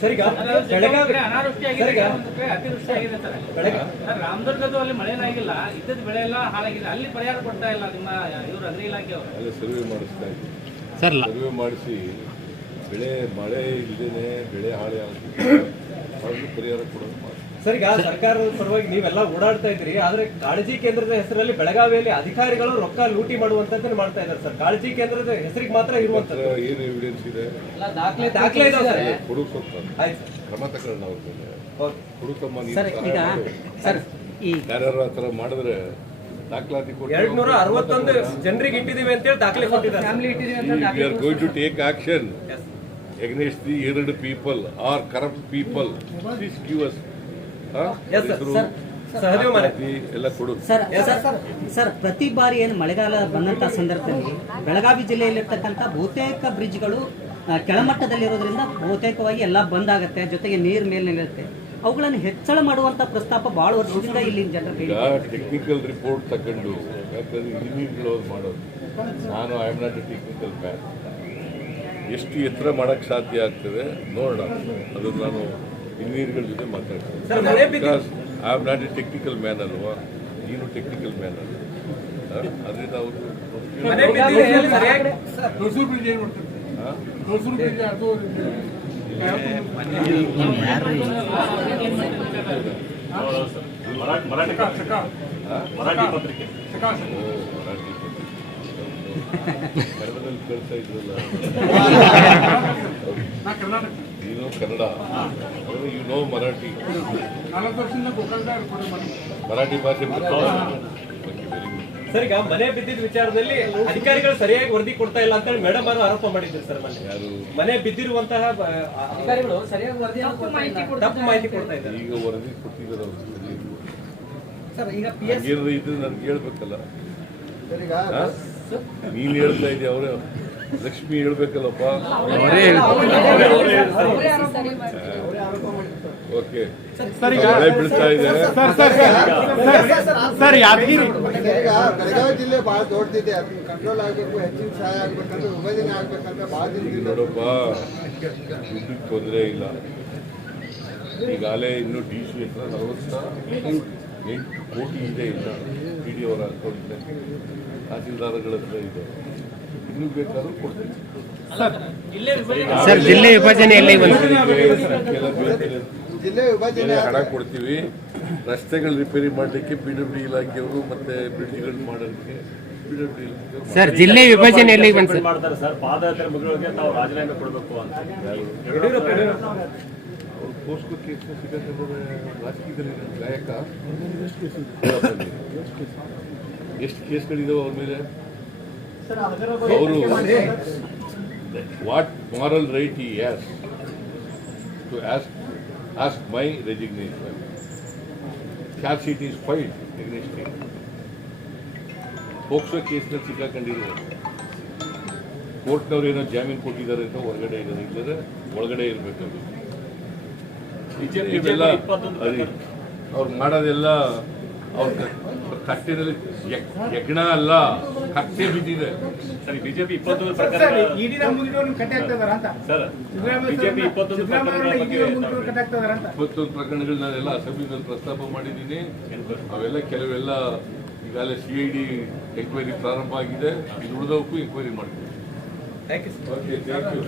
Sir ಈಗ ಅನಾವೃಷ್ಟಿ ಆಗಿದೆ, ಒಂದು ಕಡೆ ಅತಿವೃಷ್ಟಿ ಆಗಿದೆ ಸರ್. ರಾಮದುರ್ಗದ್ದು ಅಲ್ಲಿ ಮಳೆನಾಗಿಲ್ಲ, ಇದ್ದದ ಬೆಳೆ ಎಲ್ಲ ಹಾಳಾಗಿದೆ. ಅಲ್ಲಿ ಪರಿಹಾರ ಕೊಡ್ತಾ ಇಲ್ಲ ನಿಮ್ಮ ಇವರು ಅಗ್ರಿ ಇಲಾಖೆಯವರು. ಅಲ್ಲಿ ಸರ್ವೆ ಮಾಡಿಸ್ತಾ ಇದ್ದೀವಿ. ಸರ್ವೆ ಮಾಡಿಸಿ ಬೆಳೆ ಮಳೆ ಇಲ್ಲದೇನೆ ಬೆಳೆ ಹಾಳೆ ಆಗಿ ಪರಿಹಾರ ಕೊಡೋದು ಮಾಡಿ. ಸರ್ ಈಗ ಸರ್ಕಾರದ ಪರವಾಗಿ ನೀವೆಲ್ಲ ಓಡಾಡ್ತಾ ಇದ್ರಿ, ಆದ್ರೆ ಕಾಳಜಿ ಕೇಂದ್ರದ ಹೆಸರಲ್ಲಿ ಬೆಳಗಾವಿಯಲ್ಲಿ ಅಧಿಕಾರಿಗಳು ರೊಕ್ಕ ಲೂಟಿ ಮಾಡುವಂತದ್ದನ್ನ ಮಾಡ್ತಾ ಇದ್ದಾರೆ ಸರ್. ಕಾಳಜಿ ಕೇಂದ್ರದ ಹೆಸರಿಗೆ ಮಾತ್ರ ಇರುವಂತದ್ದು ಏನು ಎವಿಡೆನ್ಸ್ ಇದೆ? ದಾಖಲೆ ಇದೆ ಸರ್. ಕೊಡು ಸ್ವಲ್ಪ ಕ್ರಮ ತಗೊಂಡು ಅವ್ರ ಕೊಡು ತಮ್ಮ ಯಾರ್ಯಾರು ಆ ಥರ ಮಾಡಿದ್ರೆ ದಾಖಲಾತಿ ಕೊಟ್ಟು 261 ಜನರಿಗೆ ಇಟ್ಟಿದೀವಿ ಅಂತ ಹೇಳಿ ದಾಖಲೆ ಕೊಟ್ಟಿದ್ದಾರೆ. We are going to take action against the irrelevant people or corrupt people. Please give us. Sir ಪ್ರತಿ ಬಾರಿ ಏನು ಮಳೆಗಾಲ ಬಂದಂತ ಸಂದರ್ಭದಲ್ಲಿ ಬೆಳಗಾವಿ ಜಿಲ್ಲೆಯಲ್ಲಿರ್ತಕ್ಕಂಥ ಬಹುತೇಕ ಬ್ರಿಡ್ಜ್ಗಳು ಕೆಳಮಟ್ಟದಲ್ಲಿರೋದ್ರಿಂದ ಬಹುತೇಕವಾಗಿ ಎಲ್ಲ ಬಂದ್ ಆಗುತ್ತೆ, ಜೊತೆಗೆ ನೀರು ಮೇಲೆ ನಿಲ್ಲುತ್ತೆ. ಅವುಗಳನ್ನು ಹೆಚ್ಚಳ ಮಾಡುವಂತ ಪ್ರಸ್ತಾಪ ಬಹಳ ವರ್ಷದಿಂದ ಇಲ್ಲಿ ಜನರ ಟೆಕ್ನಿಕಲ್ ರಿಪೋರ್ಟ್ ತಗೊಂಡು, ಯಾಕಂದ್ರೆ ಇಂಜಿನಿಯರ್ಗಳು ಮಾಡೋದು, ನಾನು I am not A technical man, ಎಷ್ಟು ಎತ್ತರ ಮಾಡಕ್ಕೆ ಸಾಧ್ಯ ಆಗ್ತದೆ ನೋಡೋಣ. ಅದು ನಾನು ಇಂಜಿನಿಯರ್ಗಳ ಜೊತೆ ಮಾತಾಡ್ತೀನಿ. Because I am not A technical man ಅಲ್ವಾ, ನೀನು ಟೆಕ್ನಿಕಲ್ ಮ್ಯಾನ್ ಅಲ್ಲ. ಅದರಿಂದ ಅವರು ಕನ್ನಡದಲ್ಲಿ ಕಳ್ತಾ ಇದ್ರಲ್ಲ, ನೀನು ಕನ್ನಡ, ಯು ನೋ ಮರಾಠಿ, ಮರಾಠಿ ಭಾಷೆ. ಸರ್ ಈಗ ಮನೆ ಬಿದ್ದಿದ್ದ ವಿಚಾರದಲ್ಲಿ ಅಧಿಕಾರಿಗಳು ಸರಿಯಾಗಿ ವರದಿ ಕೊಡ್ತಾ ಇಲ್ಲ ಅಂತ ಹೇಳಿ ಮೇಡಮ್ ಅವರು ಆರೋಪ ಮಾಡಿದ್ರು ಸರ್. ಯಾರು ಮನೆ ಬಿದ್ದಿರುವಂತಹ ಅಧಿಕಾರಿಗಳು ಸರಿಯಾಗಿ ತಪ್ಪು ಮಾಹಿತಿ ಕೊಡ್ತಾ ಇದ್ದಾರೆ. ಈಗ ವರದಿ ಕೊಟ್ಟಿದ್ದಾರೆ ಅವರು ಸರ್. ಈಗ ಇದು ನನ್ಗೆ ಹೇಳ್ಬೇಕಲ್ಲ, ನೀನ್ ಹೇಳ್ತಾ ಇದೀಯ, ಅವರು ಲಕ್ಷ್ಮಿ ಹೇಳ್ಬೇಕಲ್ಲಪ್ಪ. ಓಕೆ ಮಳೆ ಬೀಳ್ತಾ ಇದೆ. ಬೆಳಗಾವಿ ಜಿಲ್ಲೆ ಬಹಳ ದೊಡ್ಡದಿದೆ, ಅದನ್ನ ಕಂಟ್ರೋಲ್ ಆಗ್ಬೇಕು, ಹೆಚ್ಚಿನ ಸಹಾಯ ಆಗ್ಬೇಕಂದ್ರೆ ವಿಭಜನೆ ಆಗ್ಬೇಕಂದ್ರೆ ಬಹಳ ದಿನ ನೋಡಪ್ಪ, ದುಡ್ಡಿಗೆ ತೊಂದರೆ ಇಲ್ಲ. ಈಗಾಗಲೇ ಇನ್ನು ಡಿ ಸಿ ಹತ್ರ 48 ಕೋಟಿ ಇದೆ, ಇಲ್ಲ ಪಿ ಡಿ ಅವರ ಅಕೌಂಟ್ನಲ್ಲಿ, ತಹಸೀಲ್ದಾರ್ಗಳ ಹತ್ರ ಇದೆ. ಇನ್ನೂ ಬೇಕಾದ್ರೂ ಕೊಡ್ತೀವಿ ಸರ್. ಜಿಲ್ಲೆ ವಿಭಜನೆಯಲ್ಲಿ ಜಿಲ್ಲೆ ವಿಭಜನೆ ಹಣ ಕೊಡ್ತೀವಿ. ರಸ್ತೆಗಳು ರಿಪೇರಿ ಮಾಡಲಿಕ್ಕೆ PWD ಇಲಾಖೆಯವರು ಮತ್ತೆ ಬ್ರಿಡ್ಜ್ಗಳು ಮಾಡೋದಕ್ಕೆ PWD ಇಲಾಖೆ. ಸರ್ ಜಿಲ್ಲೆ ವಿಭಜನೆಯಲ್ಲಿ ಮಾಡ್ತಾರೆ ಸರ್. ಪಾದಯಾತ್ರೆ ಮುಗಿದೋರಿಗೆ ತಾವು ರಾಜೀನಾಮೆ ಕೊಡಬೇಕು ಅಂತ ಅವರು ಪೋಸ್ಕೋ ಕೇಸ್ ಸಿಗಂದ್ರೆ ರಾಜಕೀಯದಲ್ಲಿ ಗಾಯಕ ಎಷ್ಟು ಕೇಸ್ಗಳಿದಾವೆ ಅವ್ರ ಮೇಲೆ? ಅವರು what moral right he has to ask my resignation. Charge sheet is filed against him. POCSO ಕೇಸ್ನಲ್ಲಿ ಸಿಕ್ಕಾಕೊಂಡಿರುವ ಕೋರ್ಟ್ನವ್ರು ಏನೋ ಜಾಮೀನು ಕೊಟ್ಟಿದ್ದಾರೆ ಅಂತ ಹೊರಗಡೆ ಇದ್ದಾರೆ, ಇಲ್ಲದ್ರೆ ಒಳಗಡೆ ಇರಬೇಕು. ಇವೆಲ್ಲ ಅವ್ರು ಮಾಡೋದೆಲ್ಲ ಅವ್ರ ಕಟ್ಟೆನಲ್ಲಿ ಯಜ್ಞ ಅಲ್ಲ, ಕಟ್ಟೆ ಬಿದ್ದಿದೆ. ಸರ್ ಬಿಜೆಪಿ 21 ಪ್ರಕರಣ ಪ್ರಕರಣಗಳನ್ನೆಲ್ಲ ಅಸೆಂಬ್ಲಿನಲ್ಲಿ ಪ್ರಸ್ತಾಪ ಮಾಡಿದ್ದೀನಿ. ಅವೆಲ್ಲ ಕೆಲವೆಲ್ಲ ಈಗಾಗಲೇ CID ಎಂಕ್ವೈರಿ ಪ್ರಾರಂಭ ಆಗಿದೆ. ಇದು ಉಳಿದವಕ್ಕೂ ಎಂಕ್ವೈರಿ ಮಾಡ್ತೀವಿ. Thank you. Okay, thank you.